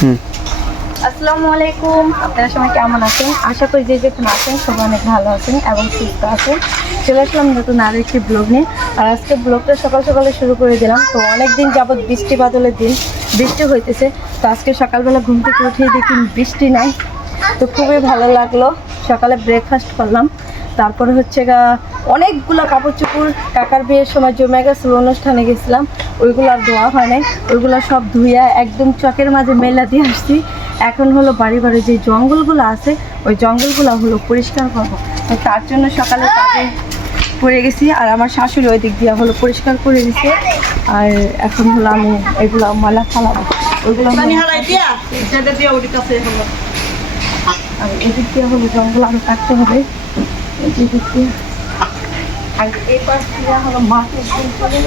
আসসালামু আলাইকুম। আপনারা সবাই কেমন আছেন? আশা করি যে যেখানে আছেন সবাই অনেক ভালো আছেন এবং সুস্থ আছেন। চলে আসলাম নতুন আরও একটি ব্লগ নিয়ে। আর আজকে ব্লগটা সকাল সকালে শুরু করে দিলাম। তো অনেক দিন যাবৎ বৃষ্টি বাদলের দিন, বৃষ্টি হইতেছে। তো আজকে সকালবেলা ঘুম থেকে উঠে দেখি বৃষ্টি নাই। তো খুবই ভালো লাগল। সকালে ব্রেকফাস্ট করলাম। তারপরে হচ্ছে গা অনেকগুলো কাপড় চোপড় কাকার বিয়ের সময় জমে গেছিল অনুষ্ঠানে গেছিলাম ওইগুলো আর ধোয়া হয় নাই ওইগুলো সব ধুইয়া একদম চকের মাঝে মেলা দিয়ে আসছি। এখন হলো বাড়ি বাড়ি যে জঙ্গলগুলো আছে ওই জঙ্গলগুলো হলো পরিষ্কার করব। তার জন্য সকালে কাজে পড়ে গেছি আর আমার শাশুড়ি ওই দিক দিয়ে হলো পরিষ্কার করে দিছে। আর এখন হলো আমি এগুলো মালা ফালাবো। ওইগুলো আর এদিক দিয়ে হলো জঙ্গল আরও কাটতে হবে। এদিক দিয়ে আর এই পাশ দিয়ে হলো মাছ একদম চলে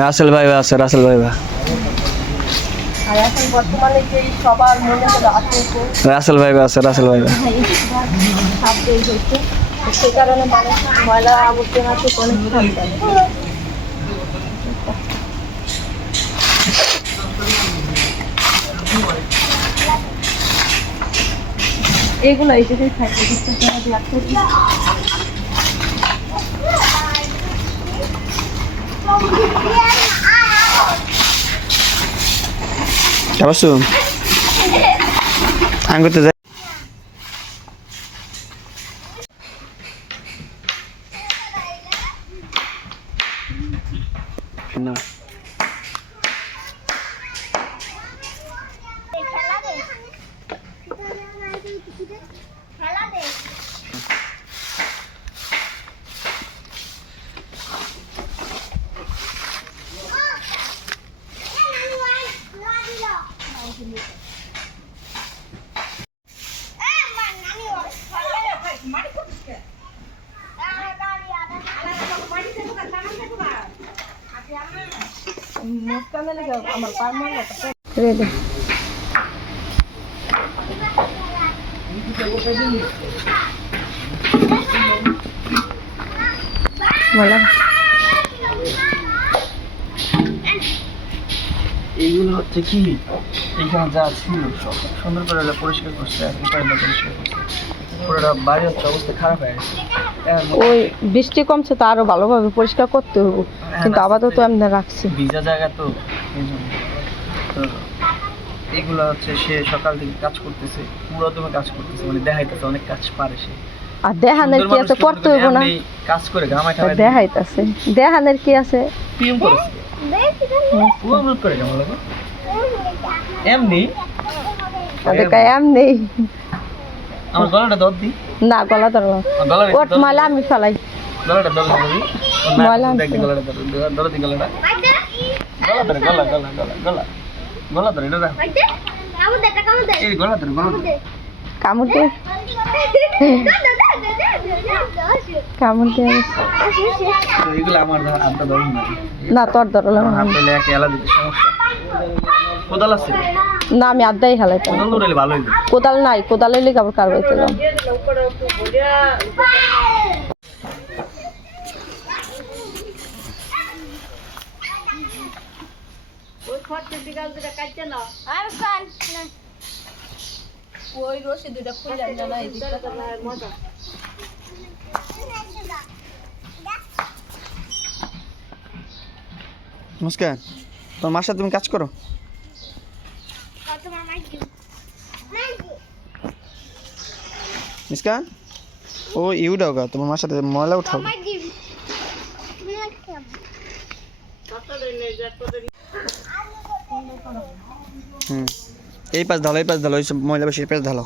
রাসেল ভাই আছে রাসেল ভাই আর এখন বর্তমানে যে সবার মনে হলো রাসেল ভাই আছে রাসেল ভাই হ্যাঁ সে কারণে মানুষ ময়লা আবর্জনা অনেক এগুলো এই জায়গায় থাকে বিশ্বাস করা যায় একটা অবশ্য আঙ্গুতে যাই না খেলা দে খেলা দে মুস্কানে লেগে আমার পার মারলো রেডি এইগুলো হচ্ছে কি? এইখানে যা ছিল সব সুন্দর করে পরিষ্কার করছে আর পরিষ্কার করছে। পুরোটা বাড়ি হচ্ছে অবস্থা খারাপ হয়ে গেছে। ওই বৃষ্টি কমছে তো আরও ভালোভাবে পরিষ্কার করতে হবে কিন্তু আপাতত এমনি রাখছি। ভিজা জায়গা তো এইগুলো হচ্ছে সে সকাল থেকে কাজ করতেছে পুরো কাজ করতেছে মানে দেখাইতেছে অনেক কাজ পারে সে। আর দেহানের কি আছে করতে হইব না? কাজ করে গামায় খাওয়াই দেখাইতাছে। দেহানের কি আছে? পিএম করেছে। ও করে কেমন লাগে? এমনি? তাদের কাছে এমনি। আমার গলাটা দর দি। না গলা ধরো গলাটা ওট মালা আমি ফেলাই। গলাটা দর ময়লা দেখ আনছে। গলাটা দর দর দি গলাটা। গলা ধরে গলা গলা গলা গলা। গলা ধরে এটা দেখ। এই গলা ধরে গলা ধরে। কামড় দিয়ে। কামড় দিয়ে তো এগুলো আমার ধর আড্ডা ধরুন না। না তোর ধরো কোদাল আছে? না আমি আড্ডাই খেলাইতাম কোদাল নাই কোদাল এলে আবার কারবাইতে যাম? ওই রশি দুটা খুলে না এই নমস্কার। তোমার মার সাথে তুমি কাজ করো? মুস্কান? ও ইউটা হোগা তোমার মার সাথে ময়লা উঠাও। হুম। এই পাশ ঢালো এই পাশ ঢালো এই সব ময়লা বেশি এই পাশ ঢালো।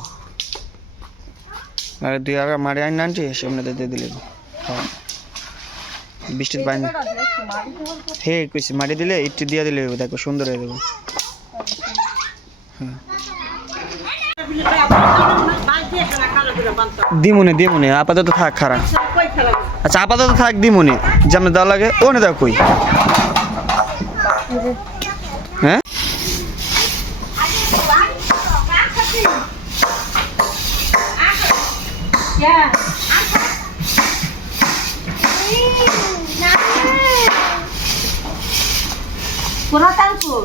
আর দুই আর মারি আইন আনছি সামনে দিয়ে দিলে। হ্যাঁ। বৃষ্টির পানি। হে, কইছি, মাটি দিলে ইটটি দিয়ে দিলে দেখো, সুন্দর হয়ে যাবে। হ্যাঁ। দিমুনে দিমুনে, আপাতত থাক খারাপ আচ্ছা আপাতত থাক, দিমুনে। যেমন দেওয়া লাগে ও না দাও কই? কোরা তালপুর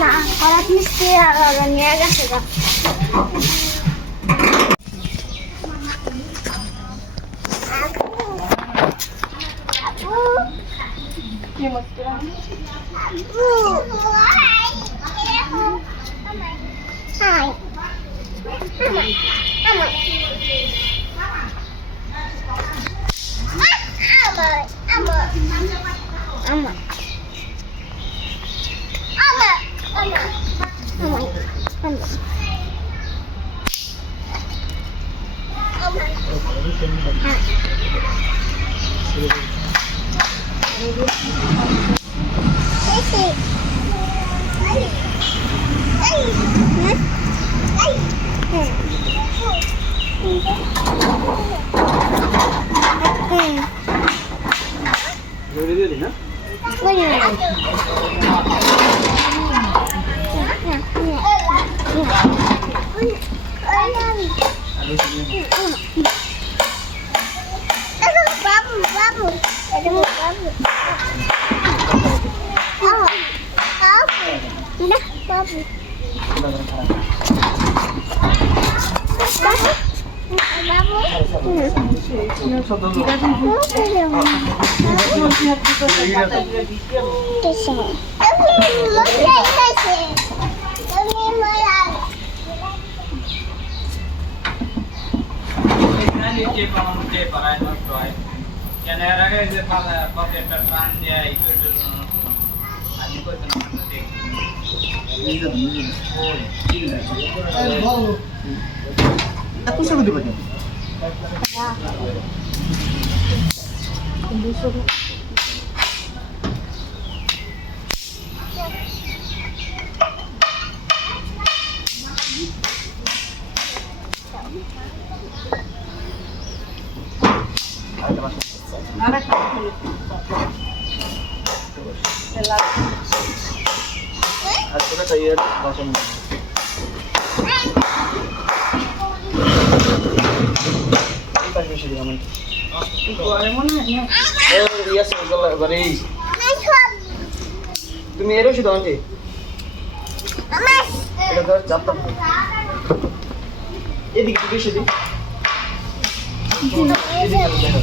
না করা মিষ্টি আর নিয়ে গেছে গা কি মুশকিল Hi. 甘い。甘い。甘い。甘い。甘い。甘い babu. Babu. নিচে পাউন্ড দিয়ে পারায় নষ্ট হয় কেন এর আগে যে পালা পকেটটা টান দিয়ে এই করে জন্য আমি কইতাম আপনাদের দেখি এত সময় দিবে কেন আর তোরা তাই এর বাসন তুমি এর ওষুধ এটা ধর চাপটা এদিকে বেশি দিই এদিকে আরও দেখো।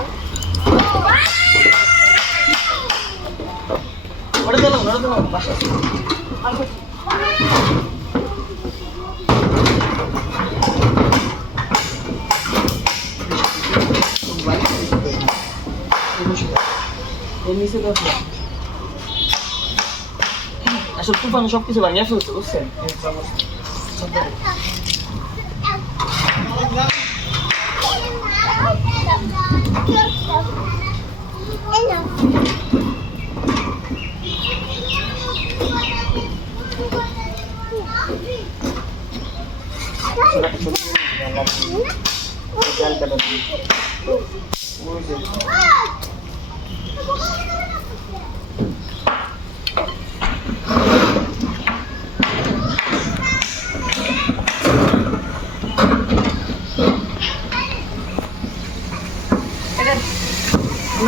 ওটা দিলাম ওটা দিলাম বাসা আসলে তুফান সব কিছু ভাঙিয়ে ফেলছে বুঝছেন। ছোট ছোট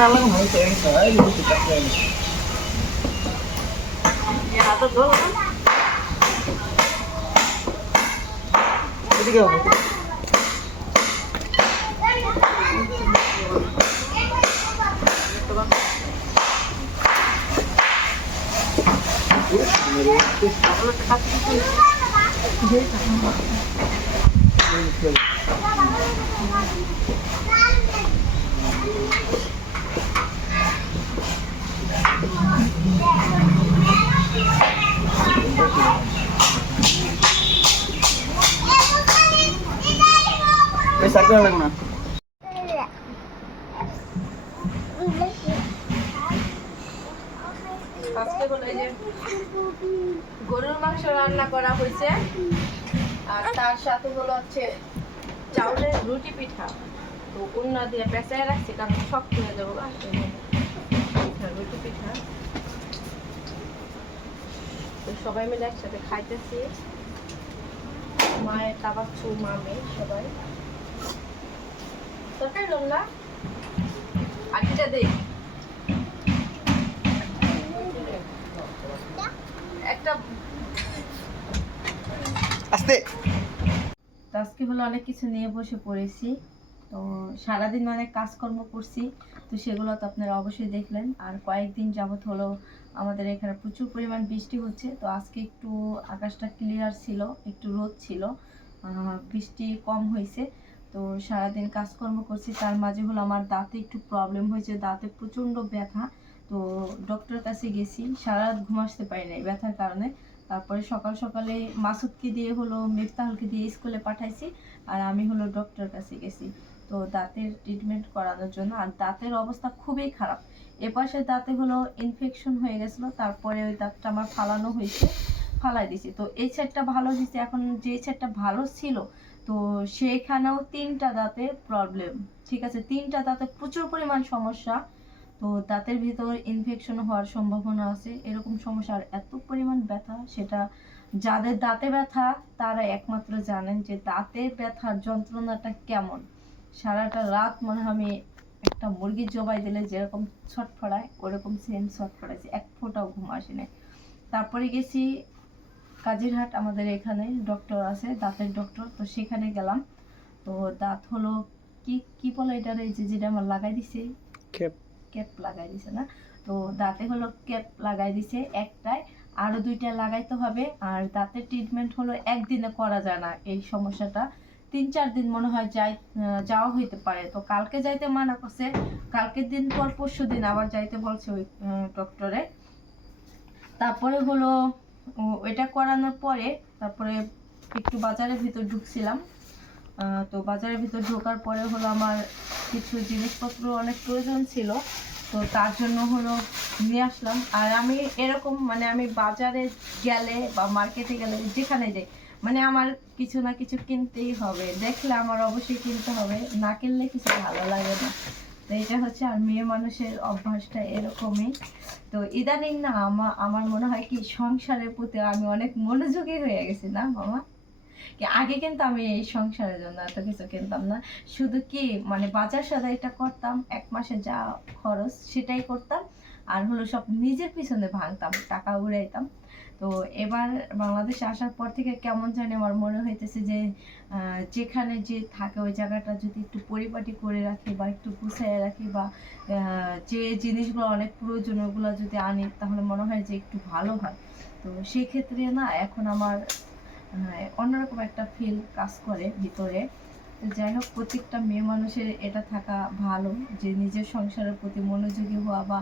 জাল কাটা দিই। ওই যে, না লাগে ভাই তো এই সবাই লোকে কাছে হাতে ধরো গরুর মাংস রান্না করা হয়েছে। আর তার সাথে হলো হচ্ছে চাউলের রুটি পিঠা। তো উন্না দিয়ে পেঁচায় রাখছি, কারণ শক্ত হয়ে যাব রুটি পিঠা। সবাই মিলে একসাথে খাইতেছি। মায়ের তাবাচ্চু মামে সবাই। তরকারি রান্না আটিটা দেই? একটা আস্তে। আজকে হলো অনেক কিছু নিয়ে বসে পড়েছি। তো সারাদিন অনেক কাজকর্ম করছি। তো সেগুলো তো আপনারা অবশ্যই দেখলেন। আর কয়েকদিন যাবত হলো আমাদের এখানে প্রচুর পরিমাণ বৃষ্টি হচ্ছে। তো আজকে একটু আকাশটা ক্লিয়ার ছিল, একটু রোদ ছিল। বৃষ্টি কম হয়েছে। তো সারাদিন কাজকর্ম করছি, তার মাঝে হলো আমার দাঁতে একটু প্রবলেম হয়েছে, দাঁতে প্রচণ্ড ব্যথা। তো ডক্টরের কাছে গেছি, সারা রাত ঘুম আসতে পারি নাই ব্যথার কারণে। তারপরে সকাল সকালে মাসুদকে দিয়ে হলো মিফতাহলকে দিয়ে স্কুলে পাঠাইছি, আর আমি হলো ডক্টরের কাছে গেছি। তো দাঁতের ট্রিটমেন্ট করানোর জন্য। আর দাঁতের অবস্থা খুবই খারাপ। এপাশে দাঁতে হলো ইনফেকশন হয়ে গেছিল, তারপরে ওই দাঁতটা আমার ফালানো হয়েছে, ফালাই দিছি তো এই সাইডটা ভালো হয়েছে, এখন যে সাইডটা ভালো ছিল, তো সেখানেও তিনটা দাঁতে প্রবলেম ঠিক আছে? তিনটা দাঁতে প্রচুর পরিমাণ সমস্যা, তো দাঁতের ভিতর ইনফেকশন হওয়ার সম্ভাবনা আছে, এরকম সমস্যা। আর এত পরিমাণ ব্যথা, সেটা যাদের দাঁতে ব্যথা, তারা একমাত্র জানেন যে দাঁতে ব্যথার যন্ত্রণাটা কেমন। সারাটা রাত মনে হয় আমি একটা মুরগি জবাই দিলে যেরকম ছটফড়ায় ওরকম সেম ছটফড়াইছে এক ফোঁটাও ঘুম আসে নাই তারপরে গেছি কাজিরহাট আমাদের এখানে ডক্টর আছে দাঁতের ডক্টর তো সেখানে গেলাম। তো দাঁত হলো কি কি বলে এটার এই যে যেটা আমার লাগাই দিছে? খেপ ক্যাপ লাগাই দিছে না? তো দাঁতে হলো ক্যাপ লাগাই দিছে একটাই আরও দুইটা লাগাইতে হবে আর দাঁতের ট্রিটমেন্ট হলো একদিনে করা যায় না এই সমস্যাটা। তিন চার দিন মনে হয় যাই যাওয়া হইতে পারে। তো কালকে যাইতে মানা করছে। কালকের দিন পর পরশু দিন আবার যাইতে বলছে ওই ডক্টরে তারপরে হলো ওইটা করানোর পরে তারপরে একটু বাজারের ভিতর ঢুকছিলাম। তো বাজারের ভিতর ঢোকার পরে হলো আমার কিছু জিনিসপত্র অনেক প্রয়োজন ছিল। তো তার জন্য হলো নিয়ে আসলাম। আর আমি এরকম মানে আমি বাজারে গেলে বা মার্কেটে গেলে যেখানে যাই মানে আমার কিছু না কিছু কিনতেই হবে। দেখলে আমার অবশ্যই কিনতে হবে। না কিনলে কিছু ভালো লাগে না। তো এটা হচ্ছে আর মেয়ে মানুষের অভ্যাসটা এরকমই। তো ইদানিং না আমার আমার মনে হয় কি সংসারের প্রতি আমি অনেক মনোযোগী হয়ে গেছি না মামা? কি আগে কিন্তু আমি এই সংসারের জন্য এত কিছু কিনতাম না। শুধু কি মানে বাজার সদাইটা করতাম, এক মাসে যা খরচ সেটাই করতাম। আর হলো সব নিজের পিছনে ভাঙতাম, টাকা উড়াইতাম। তো এবার বাংলাদেশে আসার পর থেকে কেমন জানি আমার মনে হইতেছে যে যেখানে যে থাকে ওই জায়গাটা যদি একটু পরিপাটি করে রাখি বা একটু গুছিয়ে রাখি বা যে জিনিসগুলো অনেক প্রয়োজন ওগুলো যদি আনি তাহলে মনে হয় যে একটু ভালো হয়। তো সেক্ষেত্রে না এখন আমার অন্যরকম একটা ফিল কাজ করে ভিতরে। যাই হোক, প্রত্যেকটা মেয়ে মানুষের এটা থাকা ভালো যে নিজের সংসারের প্রতি মনোযোগী হওয়া বা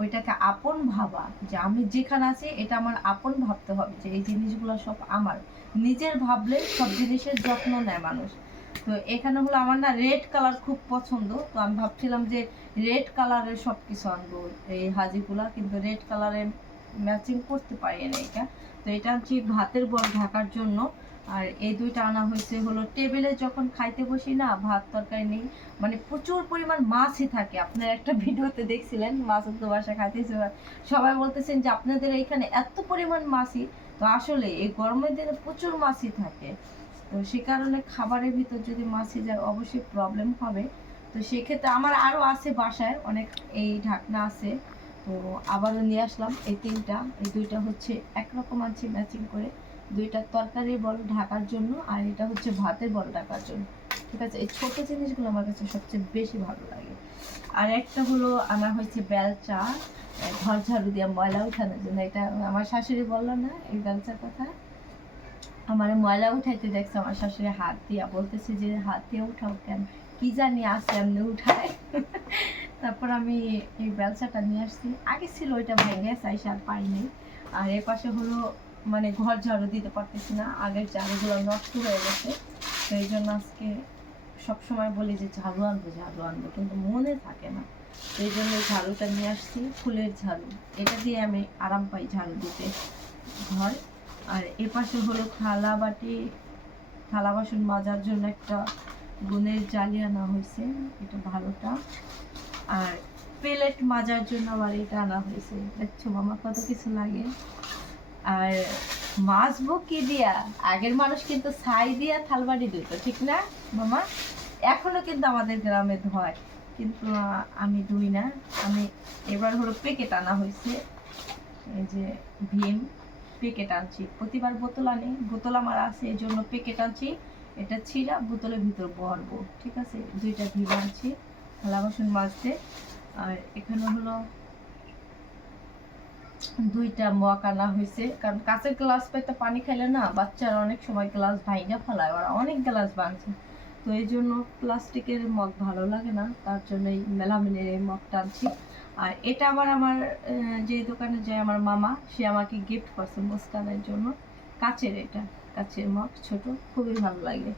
ওইটাকে আপন ভাবা যে আমি যেখানে আছি এটা আমার আপন ভাবতে হবে যে এই জিনিসগুলো সব আমার। নিজের ভাবলে সব জিনিসের যত্ন নেয় মানুষ। তো এখানে হলো আমার না রেড কালার খুব পছন্দ। তো আমি ভাবছিলাম যে রেড কালারের সব কিছু আনব এই হাজিগুলা, কিন্তু রেড কালারের ম্যাচিং করতে পারি না এটা। তো এটা হচ্ছে ভাতের বল ঢাকার জন্য। আর এই দুইটা আনা হয়েছে হলো টেবিলে যখন খাইতে বসি না, ভাত তরকারি নেই মানে প্রচুর পরিমাণ মাছই থাকে। আপনার একটা ভিডিওতে দেখছিলেন, মাছ তো বাসা খাইতেছে সবাই বলতেছেন যে আপনাদের এখানে এত পরিমাণ মাছই, তো আসলে এই গরমের দিনে প্রচুর মাছই থাকে। তো সে কারণে খাবারের ভিতর যদি মাছি যায়, অবশ্যই প্রবলেম হবে। তো সেক্ষেত্রে আমার আরও আছে বাসায়, অনেক এই ঢাকনা আছে। তো আবারও নিয়ে আসলাম এই তিনটা। এই দুইটা হচ্ছে একরকম আছে ম্যাচিং করে। দুইটা তরকারি বল ঢাকার জন্য আর এটা হচ্ছে ভাতের বল ঢাকার জন্য। ঠিক আছে? এই ছোট জিনিসগুলো আমার কাছে সবচেয়ে বেশি ভালো লাগে। আর একটা হলো আনা হয়েছে বেলচা ঘর ঝাড়ু দিয়ে ময়লা উঠানোর জন্য। এটা আমার শাশুড়ি বলল না, এই বেলচার কথা। আমার ময়লা উঠাইতে দেখছে আমার শাশুড়ি হাত দিয়া। বলতেছে যে, হাত দিয়ে উঠাও কেন? কি জানি আসে এমনি উঠায়। তারপর আমি এই বেলচাটা নিয়ে আসছি। আগে ছিল ওইটা ভেঙে, চাইছে আর পাইনি। আর এর পাশে হলো মানে ঘর ঝাড়ু দিতে পারতেছি না, আগের ঝাড়ুগুলো নষ্ট হয়ে গেছে। এই জন্য আজকে সবসময় বলি যে ঝাড়ু আনব ঝাড়ু আনব, কিন্তু মনে থাকে না। এই জন্য ঝাড়ুটা নিয়ে আসছি, ফুলের ঝাড়ু। এটা দিয়ে আমি আরাম পাই ঝাড়ু দিতে ঘর। আর এ পাশে হলো থালা বাটি, থালা বাসন মাজার জন্য একটা গুণের জালি আনা হয়েছে, এটা ভালোটা। আর প্লেট মাজার জন্য আবার এটা আনা হয়েছে। দেখছ মামা কত কিছু লাগে। আর মাজবো কি দিয়া, আগের মানুষ কিন্তু ছাই দিয়া থালবাড়ি দিত, ঠিক না, মামা? এখনও কিন্তু আমাদের গ্রামে ধয় কিন্তু আমি দুই না। আমি এবার হলো প্যাকেট আনা হয়েছে এই যে ভীম প্যাকেট আনছি। প্রতিবার বোতল আনি, বোতল আমার আছে, এই জন্য পেকে টানছি এটা ছিঁড়া, বোতলের ভিতর ভরবো, ঠিক আছে? দুইটা ভীম আনছি, থালা বাসন মাজতে। আর এখানে হলো দুইটা মগ আনা হয়েছে। কারণ কাঁচের গ্লাস পাইতে পানি খাইলে না, বাচ্চারা অনেক সময় গ্লাস ভাইঙ্গা ফেলায়, ওরা অনেক গ্লাস ভাঙছে তো এই জন্য প্লাস্টিকের মগ ভালো লাগে না, তার জন্য এই মেলামিনের এই মগটা আনছি। আর এটা আমার আমার যে দোকানে যায় আমার মামা, সে আমাকে গিফট করছে মুস্কানের জন্য। কাচের এটা, কাচের মগ ছোট, খুবই ভালো লাগে।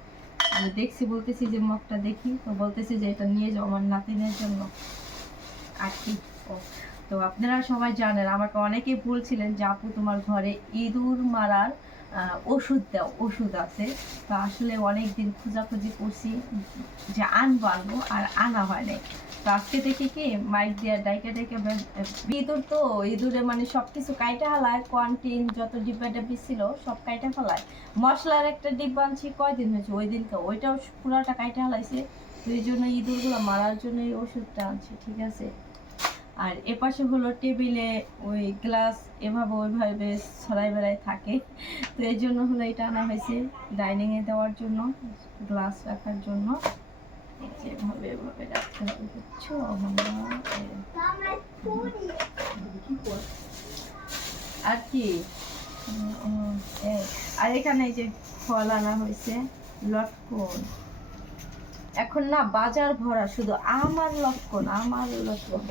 আমি দেখছি, বলতেছি যে মগটা দেখি, তো বলতেছি যে এটা নিয়ে যাও আমার নাতিনের জন্য। আর কি, ও। তো আপনারা সবাই জানেন, আমাকে অনেকেই বলছিলেন যে, আপু, তোমার ঘরে ইঁদুর মারার ওষুধ দাও, ওষুধ আছে। তো আসলে অনেক দিন খোঁজাখুঁজি করছি যে আনব আনব, আর আনা হয় নাই। তো আজকে দেখি কি, মাইক দিয়ে ডাইকা ডাইকা ইঁদুর তো, ইঁদুরে মানে সব কিছু কাইটা হালায়, কোয়ান্টিন যত ডিব্বা ডাব্বি ছিল, সব কাইটা ফেলায় মশলার একটা ডিব্বা আনছি, কয়দিন হয়েছে? ওই দিনকে ওইটাও পুরাটা কাইটা হালাইছে। তো এই জন্য ইঁদুরগুলো মারার জন্য এই ওষুধটা আনছি, ঠিক আছে? আর এপাশে হলো টেবিলে ওই গ্লাস, এভাবে ওইভাবে ছড়াই বেড়াই থাকে। তো এই জন্য হলো এটা আনা হয়েছে ডাইনিংয়ে দেওয়ার জন্য, গ্লাস রাখার জন্য। এই যে এভাবে রাখতে হবে, বুঝছ? আর কি। আর এখানে যে ফল আনা হয়েছে, লটকন। এখন না বাজার ভরা শুধু আম আর লটকন আম আর লটকন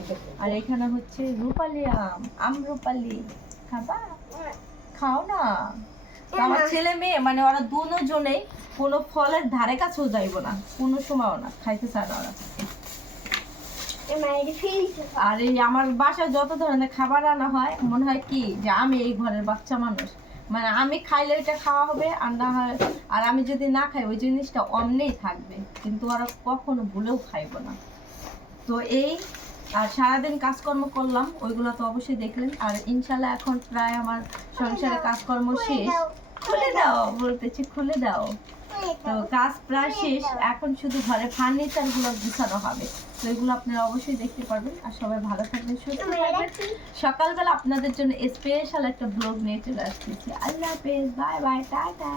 আর এখানে হচ্ছে রূপালি আম আম রূপালি। খাবা? খাও না? আমার ছেলে মেয়ে মানে ওরা দুজনেই কোনো ফলের ধারে কাছেও যাইব না কোনো সময়ও না খাইতে চায় না ওরা। আর এই আমার বাসায় যত ধরনের খাবার আনা হয় মনে হয় কি যে আমি এই ঘরের বাচ্চা মানুষ। মানে আমি খাইলে এটা খাওয়া হবে আর না হয় আর আমি যদি না খাই ওই জিনিসটা অমনেই থাকবে। কিন্তু ওরা কখনো ভুলেও খাইব না। তো এই আর সারাদিন কাজকর্ম করলাম ওইগুলো তো অবশ্যই দেখলেন। আর ইনশাল্লাহ এখন প্রায় আমার সংসারে কাজকর্ম শেষ। খুলে দাও বলতেছি খুলে দাও। তো কাজ প্রায় শেষ। এখন শুধু ঘরে ফার্নিচারগুলো গুছানো হবে। তো এগুলো আপনারা অবশ্যই দেখতে পারবেন। আর সবাই ভালো থাকবেন সুস্থ থাকবেন। সকালবেলা আপনাদের জন্য স্পেশাল একটা ব্লগ নিয়ে চলে আসতেছি। আল্লাহ হাফেজ বাই বাই টাটা।